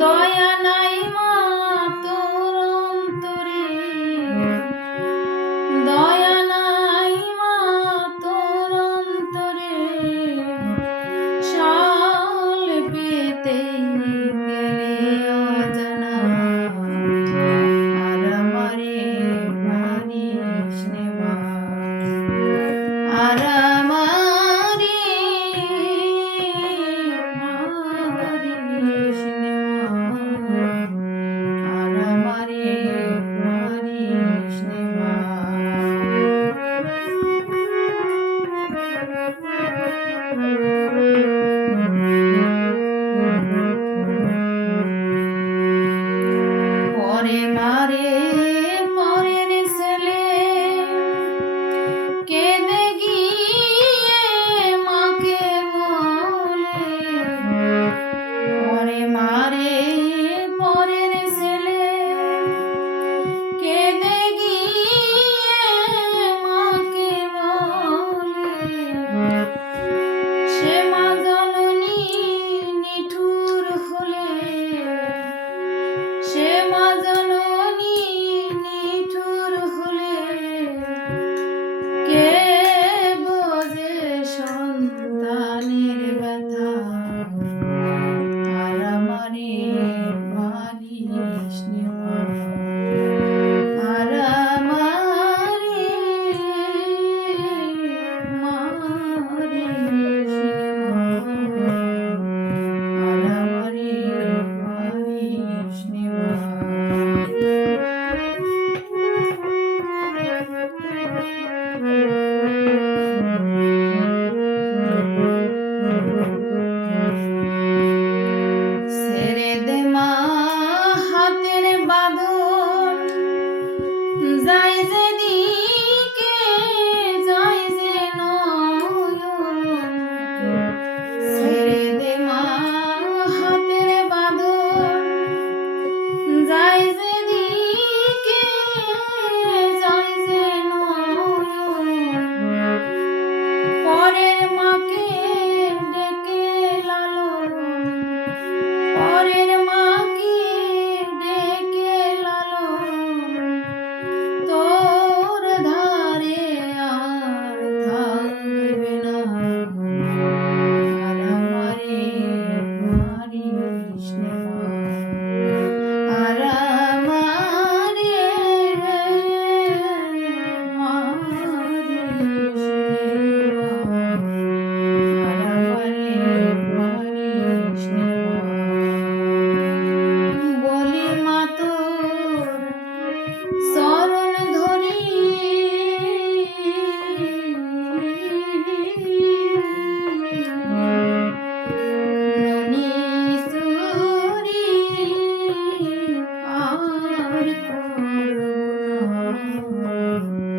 多呀 মা নিঠুর হলে কে বোঝে সন্তানের ব্যথা? তারা মানে মানিস Mm-hmm.